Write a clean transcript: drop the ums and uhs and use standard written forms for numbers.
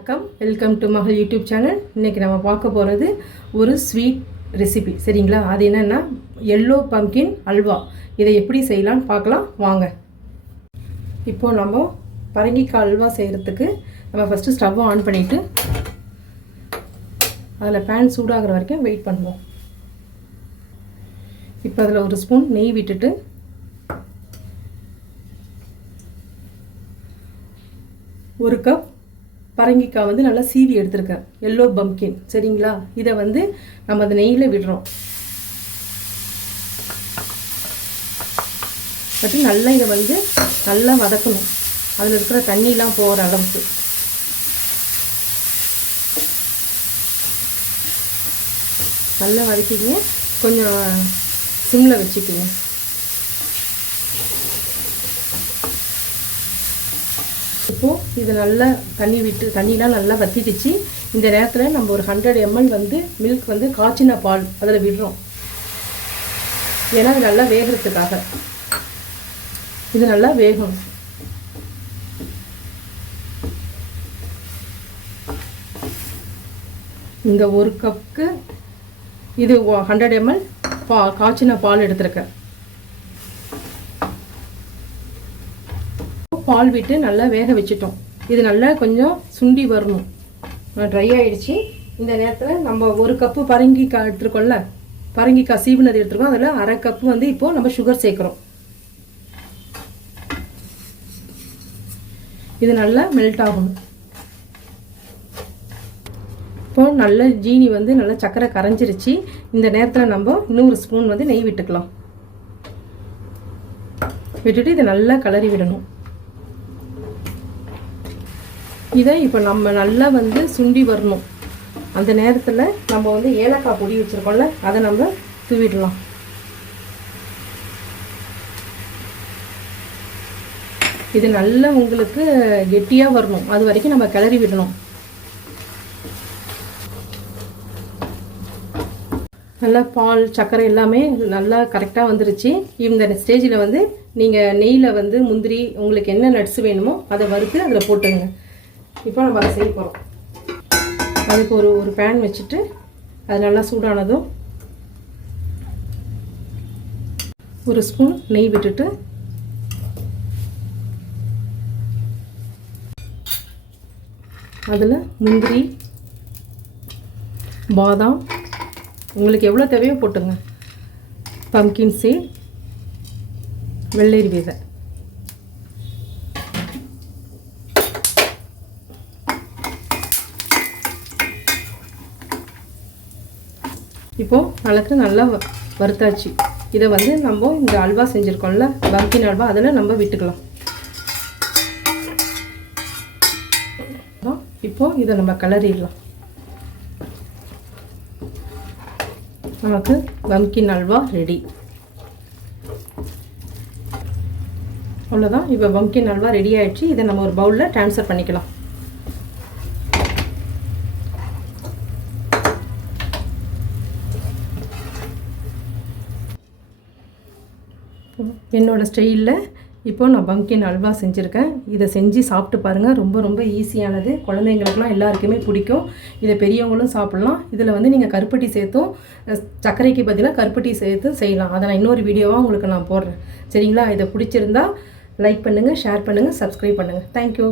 வணக்கம், welcome to மகள் YouTube channel. இன்றைக்கி நம்ம பார்க்க போகிறது ஒரு ஸ்வீட் ரெசிபி. சரிங்களா? அது என்னென்னா எல்லோ பம்கின் அல்வா. இதை எப்படி செய்யலான்னு பார்க்கலாம் வாங்க. இப்போது நம்ம பரங்கிக்காய் அல்வா செய்கிறதுக்கு நம்ம ஃபஸ்ட்டு ஸ்டவ்வை ஆன் பண்ணிவிட்டு அதில் பேன் சூடாகிற வரைக்கும் வெயிட் பண்ணுவோம். இப்போ அதில் ஒரு ஸ்பூன் நெய் விட்டுட்டு ஒரு கப் பரங்கிக்காய் வந்து நல்லா சீவி எடுத்துருக்கேன், எல்லோ பம்கின். சரிங்களா? இதை வந்து நம்ம அந்த நெய்யில் விடுறோம். பட் நல்லா இதை வந்து நல்லா வதக்கணும், அதில் இருக்கிற தண்ணிலாம் போகிற அளவுக்கு. நல்லா வதக்கிங்க, கொஞ்சம் சிம்மில் வச்சுக்கிங்க. இப்போது இது நல்லா தண்ணிலாம் நல்லா வற்றிடுச்சு. இந்த நேரத்தில் நம்ம ஒரு 100 ml வந்து மில்க் வந்து காய்ச்சின பால் அதில் விடுறோம். ஏன்னா அது நல்லா வேகிறதுக்காக. இது நல்லா வேகும். இந்த ஒரு கப்புக்கு இது 100 ml காய்ச்சின பால் எடுத்துருக்கேன். பால் விட்டு நல்லா வேக வச்சுட்டோம். இது நல்லா கொஞ்சம் சுண்டி வரணும். ட்ரை ஆகிடுச்சு. இந்த நேரத்தில் நம்ம ஒரு கப்பு பரங்கிக்காய் எடுத்துருக்கோம்ல, பரங்கிக்காய் சீவினது எடுத்துருக்கோம். அதில் அரை கப்பு வந்து இப்போது நம்ம சுகர் சேர்க்குறோம். இது நல்லா மெல்ட் ஆகணும். இப்போது நல்ல ஜீனி வந்து நல்லா சர்க்கரை கரைஞ்சிருச்சு. இந்த நேரத்தில் நம்ம 100 ஸ்பூன் வந்து நெய் விட்டுக்கலாம். விட்டுட்டு இதை நல்லா கிளறி விடணும். இதை இப்போ நம்ம நல்லா வந்து சுண்டி வரணும். அந்த நேரத்தில் நம்ம வந்து ஏலக்காய் பொடி வச்சுருக்கோம்ல, அதை நம்ம தூவிடலாம். இது நல்லா உங்களுக்கு கெட்டியாக வரணும், அது வரைக்கும் நம்ம கிளறி விடணும். நல்லா பால் சர்க்கரை எல்லாமே நல்லா கரெக்டாக வந்துருச்சு. இந்த ஸ்டேஜில் வந்து நீங்கள் நெய்யில் வந்து முந்திரி உங்களுக்கு என்ன நட்ஸ் வேணுமோ அதை வறுத்து அதில் போட்டுங்க. இப்போ நம்ம அதை செய்ய போகிறோம். அதுக்கு ஒரு பேன் வச்சுட்டு அது நல்லா சூடானதும் ஒரு ஸ்பூன் நெய் விட்டுட்டு அதில் முந்திரி, பாதாம், உங்களுக்கு எவ்வளோ தேவையோ போட்டுங்க, பம்கின் சீட், வெள்ளரி விதை, இப்போது நல்லா வறுத்தாச்சு. இதை வந்து நம்ம இந்த அல்வா செஞ்சுருக்கோம்ல, பம்கின் அல்வா, அதில் நம்ம விட்டுக்கலாம். இப்போது இதை நம்ம கிளறிடலாம். நமக்கு பம்கின் அல்வா ரெடி. அவ்வளோதான். இப்போ பம்கின் அல்வா ரெடி ஆகிடுச்சு. இதை நம்ம ஒரு பவுலில் ட்ரான்ஸ்ஃபர் பண்ணிக்கலாம். என்னோடய ஸ்டைலில் இப்போது நான் பம்கின் அல்வா செஞ்சுருக்கேன். இதை செஞ்சு சாப்பிட்டு பாருங்கள். ரொம்ப ரொம்ப ஈஸியானது. குழந்தைங்களுக்குலாம் எல்லாருக்குமே பிடிக்கும். இதை பெரியவங்களும் சாப்பிட்லாம். இதில் வந்து நீங்கள் கருப்பட்டி சேர்த்தும், சர்க்கரைக்கு பதிலாக கருப்பட்டி சேர்த்து செய்யலாம். அதை நான் இன்னொரு வீடியோவாக உங்களுக்கு நான் போடுறேன். சரிங்களா? இதை பிடிச்சிருந்தா லைக் பண்ணுங்கள், ஷேர் பண்ணுங்கள், சப்ஸ்கிரைப் பண்ணுங்கள். தேங்க்யூ.